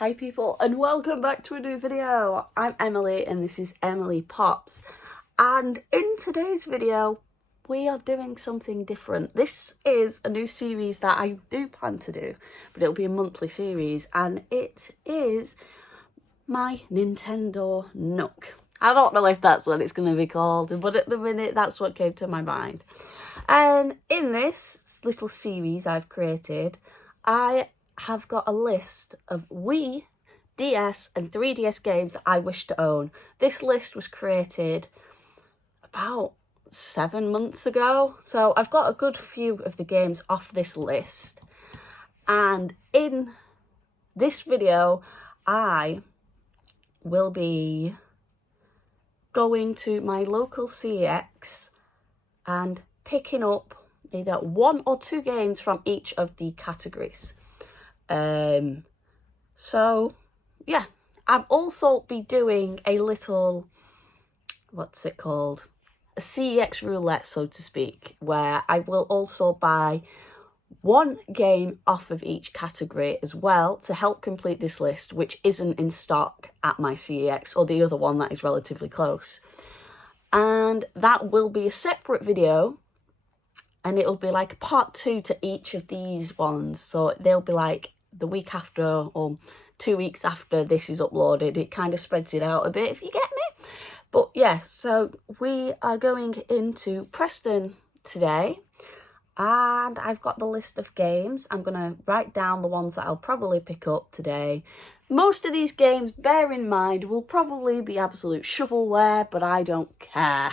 Hi people and welcome back to a new video. I'm Emily and this is Emily Pops, and in today's video we are doing something different. This is a new series that I do plan to do, but it'll be a monthly series, and it is my Nintendo Nook. I don't know if that's what it's going to be called, but at the minute that's what came to my mind. And in this little series I've created, I have got a list of Wii, DS and 3DS games that I wish to own. This list was created about 7 months ago, so I've got a good few of the games off this list. And in this video, I will be going to my local CEX and picking up either 1 or 2 games from each of the categories. So yeah, I'll also be doing a little, what's it called? A CEX roulette, so to speak, where I will also buy 1 game off of each category as well to help complete this list, which isn't in stock at my CEX, or the other one that is relatively close. And that will be a separate video, and it'll be like part 2 to each of these ones. So they'll be like the week after or 2 weeks after this is uploaded. It kind of spreads it out a bit, if you get me. But yeah, so we are going into Preston today, and I've got the list of games. I'm going to write down the ones that I'll probably pick up today. Most of these games, bear in mind, will probably be absolute shovelware, but I don't care.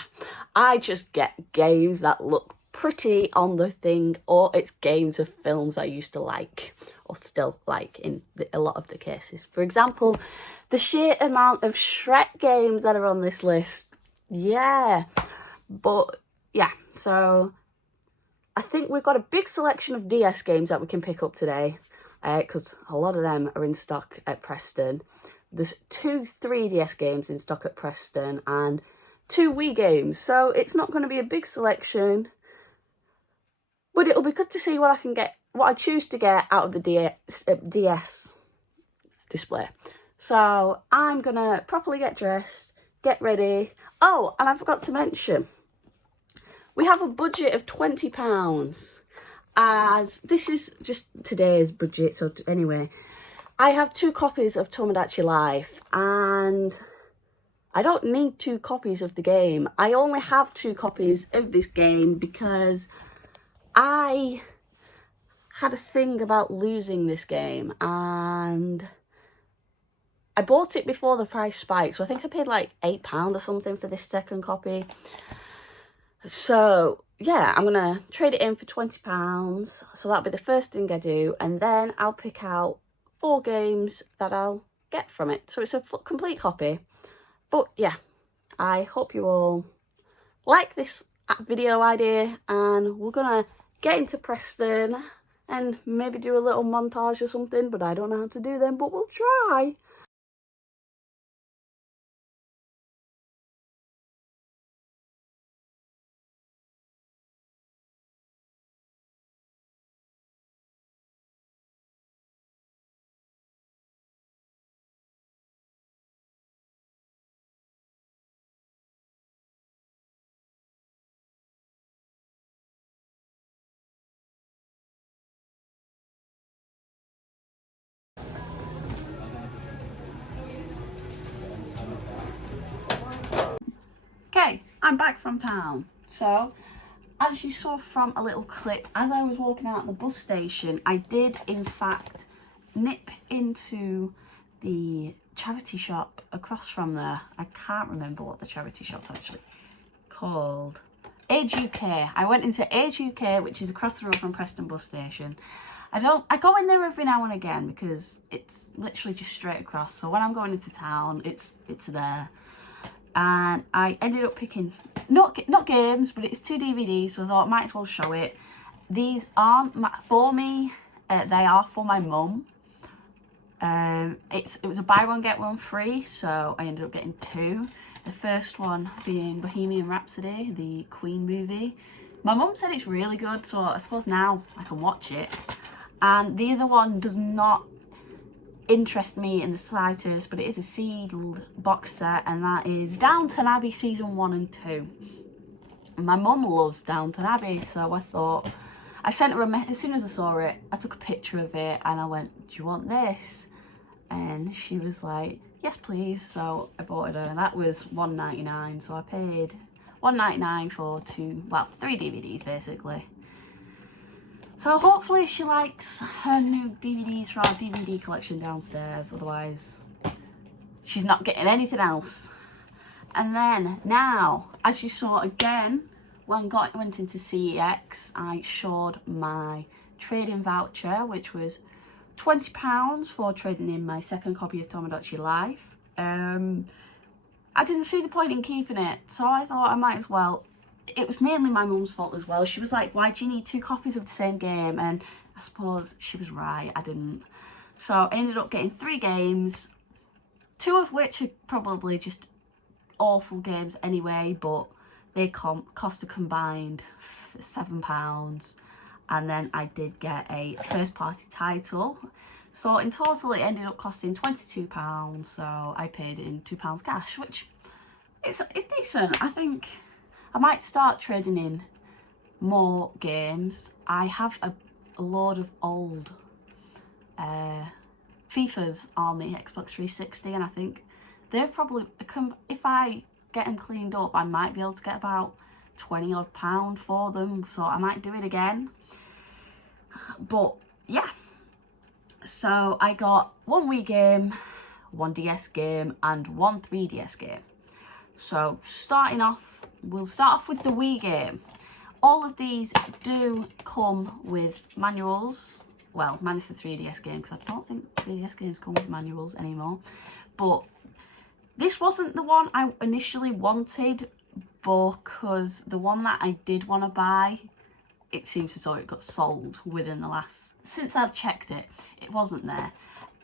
I just get games that look pretty on the thing, or it's games of films I used to like, or still like in a lot of the cases. For example, the sheer amount of Shrek games that are on this list. Yeah, but yeah, so I think we've got a big selection of DS games that we can pick up today, because a lot of them are in stock at Preston. There's 2 3DS games in stock at Preston and 2 Wii games, so it's not going to be a big selection, but it'll be good to see what I can get, what I choose to get out of the DS display. So I'm going to properly get dressed, get ready. Oh, and I forgot to mention, we have a budget of £20, as this is just today's budget. So anyway, I have 2 copies of Tomodachi Life, and I don't need 2 copies of the game. I only have 2 copies of this game because I had a thing about losing this game, and I bought it before the price spiked, so I think I paid like £8 or something for this second copy. So yeah, I'm gonna trade it in for £20, so that'll be the first thing I do, and then I'll pick out 4 games that I'll get from it. So it's a complete copy. But yeah, I hope you all like this video idea, and we're gonna get into Preston and maybe do a little montage or something, but I don't know how to do them, but we'll try. Okay, I'm back from town. So, as you saw from a little clip, as I was walking out of the bus station, I did in fact nip into the charity shop across from there. I can't remember what the charity shop's actually called. Age UK. I went into Age UK, which is across the road from Preston bus station. I go in there every now and again because it's literally just straight across. So when I'm going into town, it's there. And I ended up picking, not games, but it's 2 DVDs, so I thought I might as well show it. These aren't for me, they are for my mum. It was a buy one get one free, so I ended up getting 2. The first one being Bohemian Rhapsody, the Queen movie. My mum said it's really good, so I suppose now I can watch it. And the other one does not interest me in the slightest, but it is a sealed box set, and that is Downton Abbey season 1 and 2. My mum loves Downton Abbey, so I thought, I sent her a message as soon as I saw it. I took a picture of it and I went, do you want this? And she was like, yes please. So I bought it her, and that was £1.99, so I paid £1.99 for 3 DVDs basically. So hopefully she likes her new DVDs for our DVD collection downstairs, otherwise she's not getting anything else. And then now, as you saw again, when I went into CEX, I showed my trading voucher, which was £20 for trading in my second copy of Tomodachi Life. I didn't see the point in keeping it, so I thought I might as well. It was mainly my mum's fault as well. She was like, why do you need 2 copies of the same game? And I suppose she was right, I didn't. So I ended up getting 3 games, 2 of which are probably just awful games anyway, but they cost a combined £7. And then I did get a first party title, so in total it ended up costing £22, so I paid in £2 cash, which it's decent. I think I might start trading in more games. I have a load of old FIFAs on the Xbox 360, and I think they're probably, if I get them cleaned up, I might be able to get about £20 odd for them, so I might do it again. But yeah, so I got 1 Wii game, 1 DS game and 1 3DS game. So starting off, we'll start off with the Wii game. All of these do come with manuals, well, minus the 3DS game, because I don't think 3DS games come with manuals anymore. But this wasn't the one I initially wanted, because the one that I did want to buy, it seems as though it got sold within the last, since I've checked it, it wasn't there.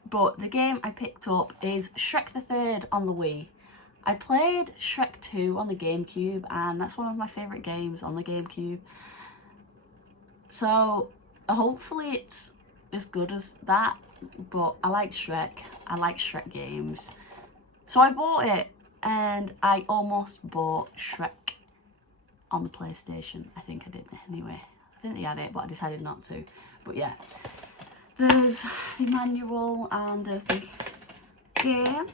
But the game I picked up is Shrek the Third on the Wii. I played Shrek 2 on the GameCube, and that's one of my favourite games on the GameCube. So hopefully it's as good as that, but I like Shrek. I like Shrek games. So I bought it, and I almost bought Shrek on the PlayStation. I think I did anyway. I think they had it, but I decided not to. But yeah, there's the manual and there's the game.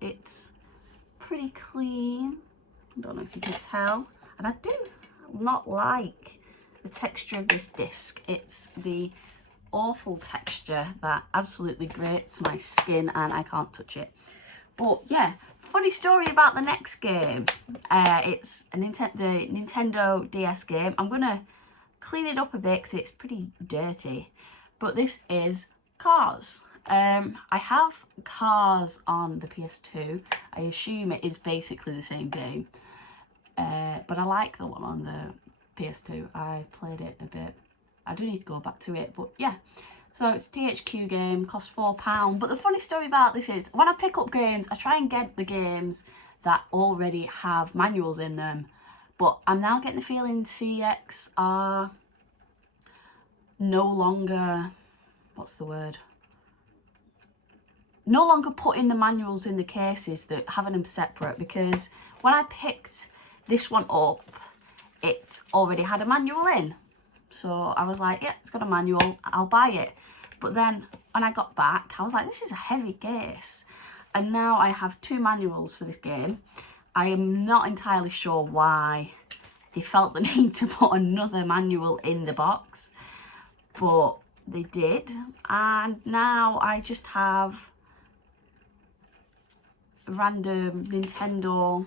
It's pretty clean. I don't know if you can tell. And I do not like the texture of this disc. It's the awful texture that absolutely grates my skin and I can't touch it. But yeah, funny story about the next game. It's the Nintendo DS game. I'm gonna clean it up a bit because it's pretty dirty. But this is Cars. I have Cars on the PS2. I assume it is basically the same game. But I like the one on the PS2. I played it a bit. I do need to go back to it, but yeah. So it's a THQ game, cost £4. But the funny story about this is, when I pick up games, I try and get the games that already have manuals in them. But I'm now getting the feeling CEX are no longer, what's the word? No longer putting the manuals in the cases, that having them separate, because when I picked this one up, it already had a manual in. So I was like, yeah, it's got a manual, I'll buy it. But then when I got back, I was like, this is a heavy case. And now I have 2 manuals for this game. I am not entirely sure why they felt the need to put another manual in the box, but they did. And now I just have a random Nintendo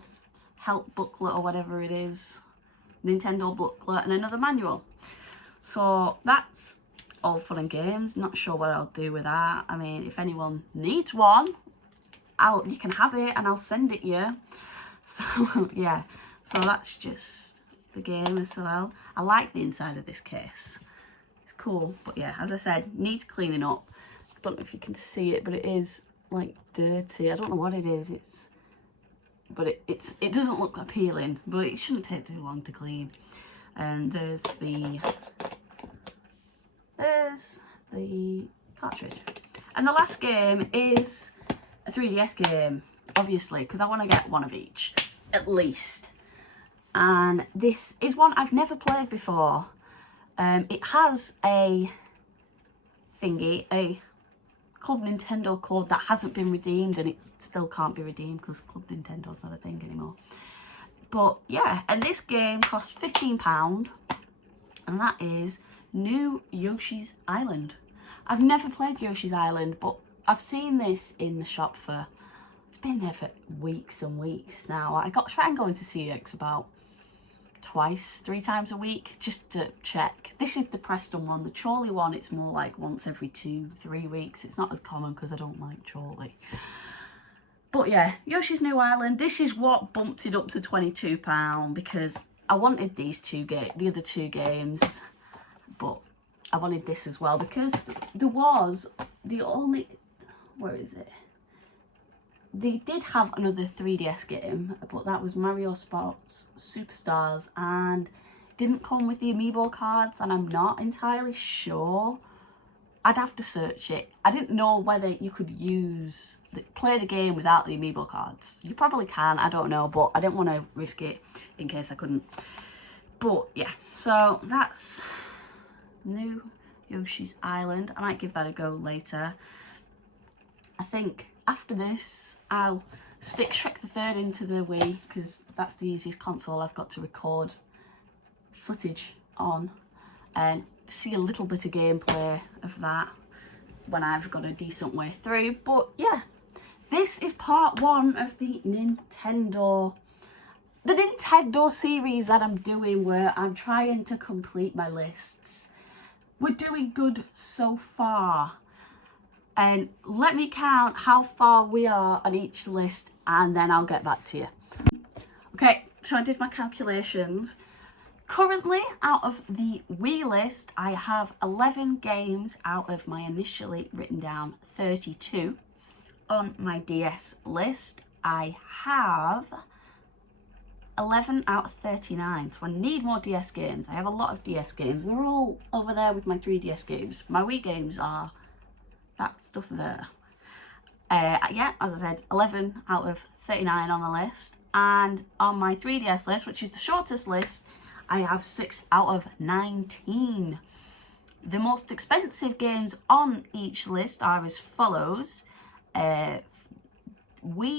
help booklet or whatever it is. Nintendo booklet and another manual. So that's all fun and games. Not sure what I'll do with that. I mean, if anyone needs one, you can have it and I'll send it you. So yeah, so that's just the game as well. I like the inside of this case. It's cool, but yeah, as I said, needs cleaning up. I don't know if you can see it, but it is like dirty. I don't know what it is. It doesn't look appealing, but it shouldn't take too long to clean. And there's the cartridge. And the last game is a 3DS game, obviously, because I want to get one of each, at least. And this is one I've never played before. It has a thingy, a Club Nintendo code that hasn't been redeemed, and it still can't be redeemed because Club Nintendo's not a thing anymore. But yeah, and this game costs £15, and that is New Yoshi's Island. I've never played Yoshi's Island, but I've seen this in the shop for, it's been there for weeks and weeks now. I try and go into CEX about twice, 3 times a week just to check. This is the Preston one. The Chorley one, it's more like once every 2-3 weeks. It's not as common because I don't like Chorley. But yeah, Yoshi's New Island. This is what bumped it up to £22 because I wanted these the other two games, but I wanted this as well because there was the only, where is it? They did have another 3DS game, but that was Mario Sports Superstars, and didn't come with the amiibo cards, and I'm not entirely sure. I'd have to search it. I didn't know whether you could play the game without the amiibo cards. You probably can, I don't know, but I didn't want to risk it in case I couldn't. But yeah, so that's New Yoshi's Island. I might give that a go later. I think after this, I'll stick Shrek the Third into the Wii because that's the easiest console I've got to record footage on and see a little bit of gameplay of that when I've got a decent way through. But yeah, this is part 1 of the Nintendo series that I'm doing, where I'm trying to complete my lists. We're doing good so far. And let me count how far we are on each list and then I'll get back to you. Okay, so I did my calculations. Currently, out of the Wii list, I have 11 games out of my initially written down 32. On my DS list, I have 11 out of 39, so I need more DS games. I have a lot of DS games. They're all over there with my 3DS games. My Wii games are that stuff there. Yeah, as I said, 11 out of 39 on the list. And on my 3DS list, which is the shortest list, I have 6 out of 19. The most expensive games on each list are as follows. Wii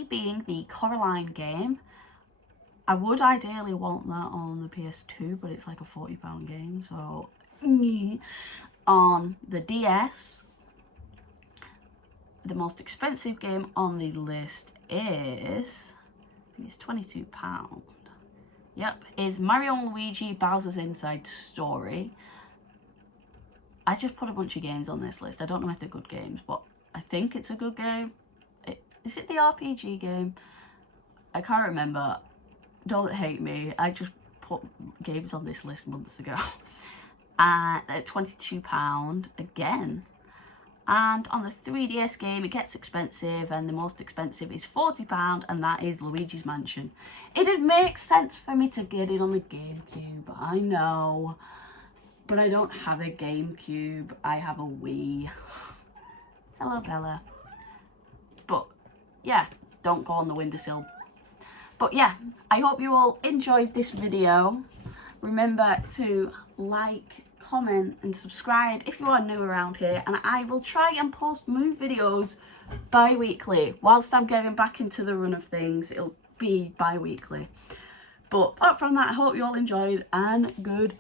being the Coraline game. I would ideally want that on the PS2, but it's like a £40 game, so on the DS, the most expensive game on the list is, I think it's £22. Yep, is Mario and Luigi Bowser's Inside Story. I just put a bunch of games on this list. I don't know if they're good games, but I think it's a good game. Is it the RPG game? I can't remember. Don't hate me. I just put games on this list months ago. At £22 again. And on the 3DS game, it gets expensive, and the most expensive is £40, and that is Luigi's Mansion. It'd make sense for me to get it on the GameCube, I know. But I don't have a GameCube, I have a Wii. Hello, Bella. But, yeah, don't go on the windowsill. But yeah, I hope you all enjoyed this video. Remember to like, comment and subscribe if you are new around here, and I will try and post new videos bi-weekly. Whilst I'm getting back into the run of things, it'll be bi-weekly. But apart from that, I hope you all enjoyed, and goodbye.